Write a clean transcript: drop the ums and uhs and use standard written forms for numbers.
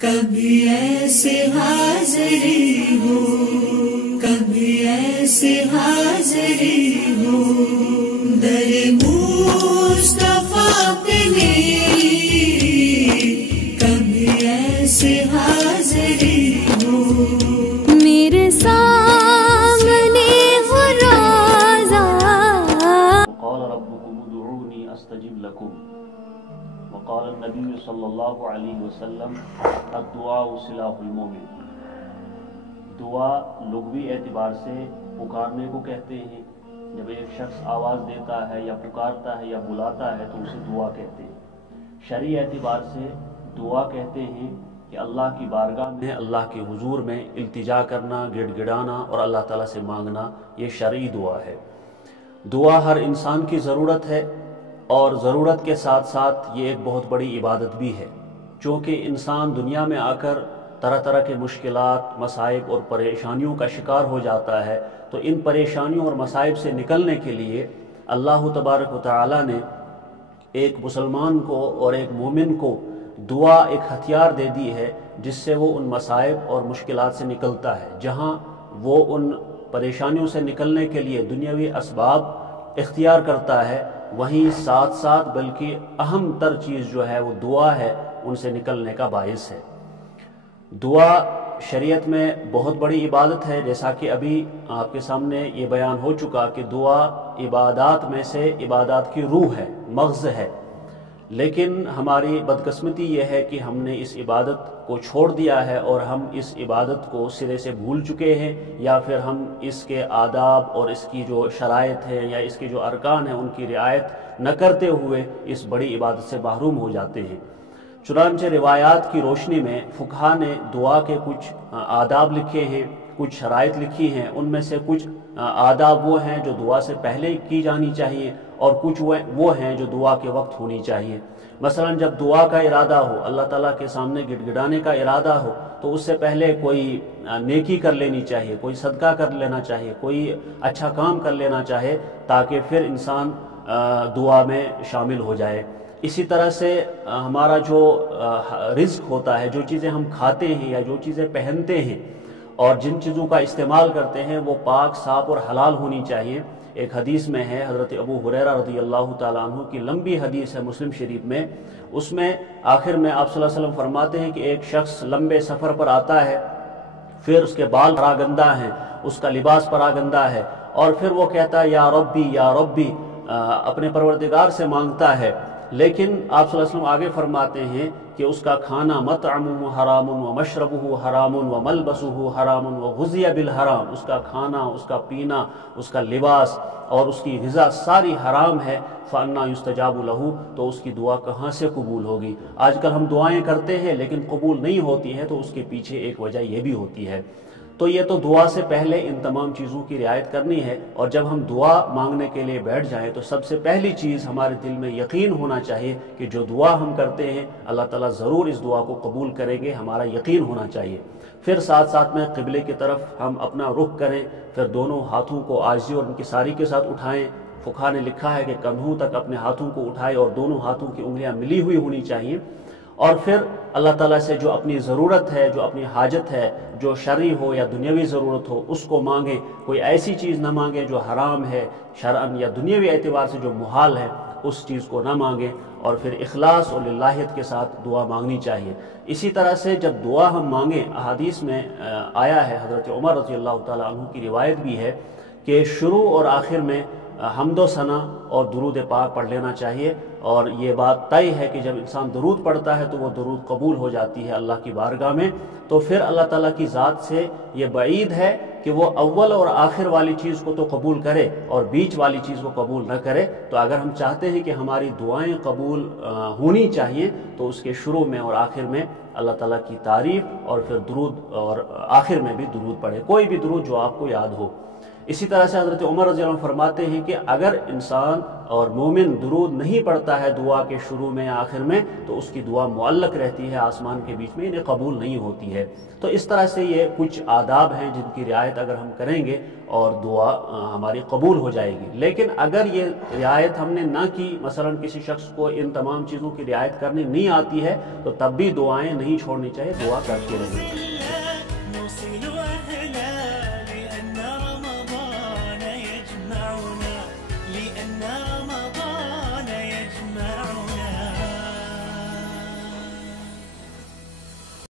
کبھی ایسے حاضری ہو، کبھی ایسے حاضری ہو، در مصطفیٰ پہ میری، کبھی ایسے حاضری ہو، میرے سامنے ہو روزہ۔ وقال ربكم ادعوني استجب لكم، وقال النبي صلی اللہ علیہ وسلم الدعاء سلاح المومن۔ دعا لغوی اعتبار سے پکارنے کو کہتے ہیں۔ جب ایک شخص آواز دیتا ہے یا پکارتا ہے یا بلاتا ہے تو اسے دعا کہتے ہیں۔ شرعی اعتبار سے دعا کہتے ہیں کہ اللہ کی بارگاہ میں، اللہ کے حضور میں التجا کرنا، گڑ گڑانا اور اللہ تعالیٰ سے مانگنا، یہ شرعی دعا ہے۔ دعا ہر انسان کی ضرورت ہے، اور ضرورت کے ساتھ ساتھ یہ ایک بہت بڑی عبادت بھی ہے، چونکہ انسان دنیا میں آ کر طرح طرح کے مشکلات، مصائب اور پریشانیوں کا شکار ہو جاتا ہے۔ تو ان پریشانیوں اور مصائب سے نکلنے کے لیے اللہ تبارک و تعالیٰ نے ایک مسلمان کو اور ایک مومن کو دعا ایک ہتھیار دے دی ہے، جس سے وہ ان مصائب اور مشکلات سے نکلتا ہے۔ جہاں وہ ان پریشانیوں سے نکلنے کے لیے دنیاوی اسباب اختیار کرتا ہے، وہیں ساتھ ساتھ بلکہ اہم تر چیز جو ہے وہ دعا ہے، ان سے نکلنے کا باعث ہے۔ دعا شریعت میں بہت بڑی عبادت ہے، جیسا کہ ابھی آپ کے سامنے یہ بیان ہو چکا کہ دعا عبادات میں سے عبادات کی روح ہے، مغز ہے۔ لیکن ہماری بدقسمتی یہ ہے کہ ہم نے اس عبادت کو چھوڑ دیا ہے، اور ہم اس عبادت کو سرے سے بھول چکے ہیں، یا پھر ہم اس کے آداب اور اس کی جو شرائط ہیں یا اس کے جو ارکان ہیں ان کی رعایت نہ کرتے ہوئے اس بڑی عبادت سے محروم ہو جاتے ہیں۔ چنانچہ روایات کی روشنی میں فقہا نے دعا کے کچھ آداب لکھے ہیں، کچھ شرائط لکھی ہیں۔ ان میں سے کچھ آداب وہ ہیں جو دعا سے پہلے کی جانی چاہیے، اور کچھ وہ ہیں جو دعا کے وقت ہونی چاہیے۔ مثلا جب دعا کا ارادہ ہو، اللہ تعالیٰ کے سامنے گڑ گڑانے کا ارادہ ہو، تو اس سے پہلے کوئی نیکی کر لینی چاہیے، کوئی صدقہ کر لینا چاہیے، کوئی اچھا کام کر لینا چاہے، تاکہ پھر انسان دعا میں شامل ہو جائے۔ اسی طرح سے ہمارا جو رزق ہوتا ہے، جو چیزیں ہم کھاتے ہیں یا جو چیزیں پہنتے ہیں اور جن چیزوں کا استعمال کرتے ہیں، وہ پاک، صاف اور حلال ہونی چاہیے۔ ایک حدیث میں ہے، حضرت ابو ہریرہ رضی اللہ تعالیٰ عنہ کی لمبی حدیث ہے مسلم شریف میں، اس میں آخر میں آپ صلی اللہ علیہ وسلم فرماتے ہیں کہ ایک شخص لمبے سفر پر آتا ہے، پھر اس کے بال پراگندہ ہیں، اس کا لباس پراگندہ ہے، اور پھر وہ کہتا ہے یا ربی یا ربی، اپنے پروردگار سے مانگتا ہے۔ لیکن آپ صلی اللہ علیہ وسلم آگے فرماتے ہیں کہ اس کا کھانا مطعمہ حرام و مشربہ حرام و ملبسہ حرام و غذی بالحرام، اس کا کھانا، اس کا پینا، اس کا لباس اور اس کی غذا ساری حرام ہے، فَأَنَّا يُسْتَجَابُ لَهُ، تو اس کی دعا کہاں سے قبول ہوگی؟ آج کل ہم دعائیں کرتے ہیں لیکن قبول نہیں ہوتی ہیں، تو اس کے پیچھے ایک وجہ یہ بھی ہوتی ہے۔ تو یہ تو دعا سے پہلے ان تمام چیزوں کی رعایت کرنی ہے، اور جب ہم دعا مانگنے کے لیے بیٹھ جائیں تو سب سے پہلی چیز ہمارے دل میں یقین ہونا چاہیے کہ جو دعا ہم کرتے ہیں اللہ تعالیٰ ضرور اس دعا کو قبول کریں گے، ہمارا یقین ہونا چاہیے۔ پھر ساتھ ساتھ میں قبلے کی طرف ہم اپنا رخ کریں، پھر دونوں ہاتھوں کو عاجزی اور انکساری کے ساتھ اٹھائیں۔ فقہا نے لکھا ہے کہ کندھوں تک اپنے ہاتھوں کو اٹھائے اور دونوں ہاتھوں کی انگلیاں ملی ہوئی ہونی چاہیے، اور پھر اللہ تعالیٰ سے جو اپنی ضرورت ہے، جو اپنی حاجت ہے، جو شرعی ہو یا دنیاوی ضرورت ہو، اس کو مانگیں۔ کوئی ایسی چیز نہ مانگیں جو حرام ہے شرعاً یا دنیاوی اعتبار سے جو محال ہے، اس چیز کو نہ مانگیں، اور پھر اخلاص اور للہیت کے ساتھ دعا مانگنی چاہیے۔ اسی طرح سے جب دعا ہم مانگیں، احادیث میں آیا ہے، حضرت عمر رضی اللہ تعالیٰ عنہ کی روایت بھی ہے کہ شروع اور آخر میں حمد و ثنا اور درود پاک پڑھ لینا چاہیے، اور یہ بات طے ہے کہ جب انسان درود پڑھتا ہے تو وہ درود قبول ہو جاتی ہے اللہ کی بارگاہ میں۔ تو پھر اللہ تعالیٰ کی ذات سے یہ بعید ہے کہ وہ اول اور آخر والی چیز کو تو قبول کرے اور بیچ والی چیز کو قبول نہ کرے۔ تو اگر ہم چاہتے ہیں کہ ہماری دعائیں قبول ہونی چاہیے تو اس کے شروع میں اور آخر میں اللہ تعالیٰ کی تعریف، اور پھر درود، اور آخر میں بھی درود پڑھے، کوئی بھی درود جو آپ کو یاد ہو۔ اسی طرح سے حضرت عمر رضی اللہ عنہ فرماتے ہیں کہ اگر انسان اور مومن درود نہیں پڑھتا ہے دعا کے شروع میں یا آخر میں تو اس کی دعا معلق رہتی ہے آسمان کے بیچ میں، انہیں قبول نہیں ہوتی ہے۔ تو اس طرح سے یہ کچھ آداب ہیں جن کی رعایت اگر ہم کریں گے اور دعا ہماری قبول ہو جائے گی۔ لیکن اگر یہ رعایت ہم نے نہ کی، مثلا کسی شخص کو ان تمام چیزوں کی رعایت کرنی نہیں آتی ہے، تو تب بھی دعائیں نہیں چھوڑنی چاہیے، دعا کرتے رہیں۔